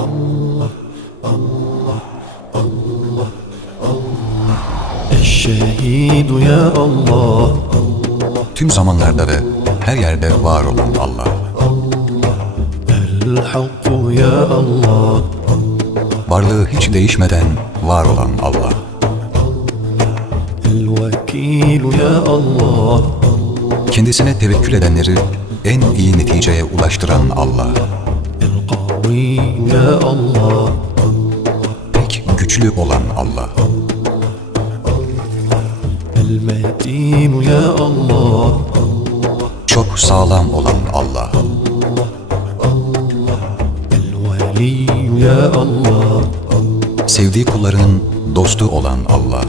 Allah, Allah, Allah, Allah. Eşşehidu ya Allah. Tüm zamanlarda ve her yerde var olan Allah. El ya Allah. Varlığı hiç değişmeden var olan Allah. El vekilu ya Allah. Kendisine tevekkül edenleri en iyi neticeye ulaştıran Allah yine Allah Tek güçlü olan Allah. El Metin ya Allah. Çok sağlam olan Allah. El Veli ya Allah. Sevdiği kullarının dostu olan Allah.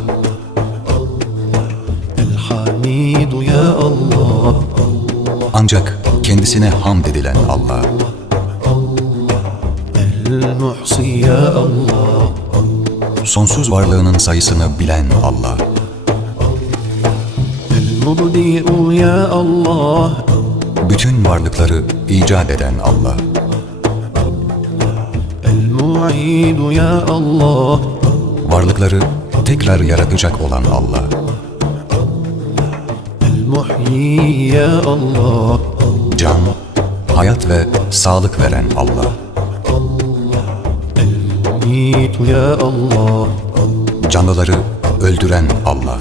El Hamidu ya Allah. Ancak kendisine hamd edilen Allah. Sonsuz varlığının sayısını bilen Allah. Bütün varlıkları icat eden Allah. Varlıkları tekrar yaratacak olan Allah. Can, hayat ve sağlık veren Allah. Hamidu ya Allah. Canlıları öldüren Allah.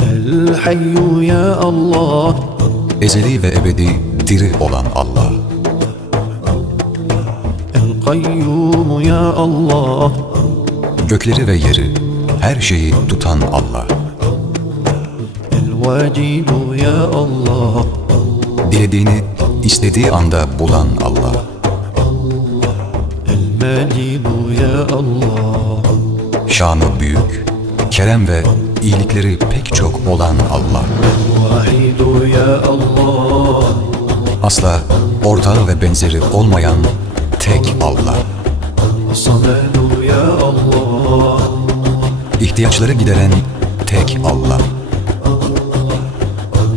El hayyu ya Allah. Ezeli ve ebedi diri olan Allah. El kayyum ya Allah. Gökleri ve yeri her şeyi tutan Allah. El vacidu ya Allah. Dilediğini istediği anda bulan Allah. Belilu Allah. Şanı büyük, kerem ve iyilikleri pek çok olan Allah. Allah. Asla ortağı ve benzeri olmayan tek Allah. Allah. İhtiyaçları gideren tek Allah.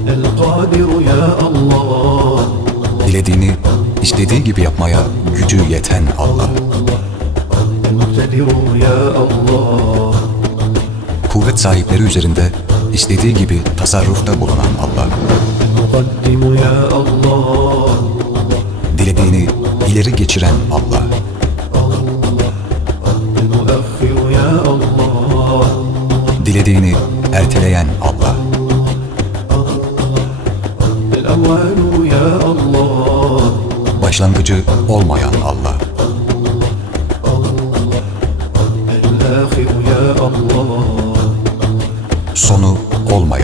El Kadiru ya Allah. Dilediğini istediği gibi yapmaya gücü yeten Allah. المقتدر يا الله Kuvvet sahipleri üzerinde istediği gibi tasarrufta bulunan Allah. المقدم يا الله Dilediğini ileri geçiren Allah. المؤخر يا الله Dilediğini erteleyen Allah. الأول يا الله başlangıcı olmayan Allah. Sonu olmayan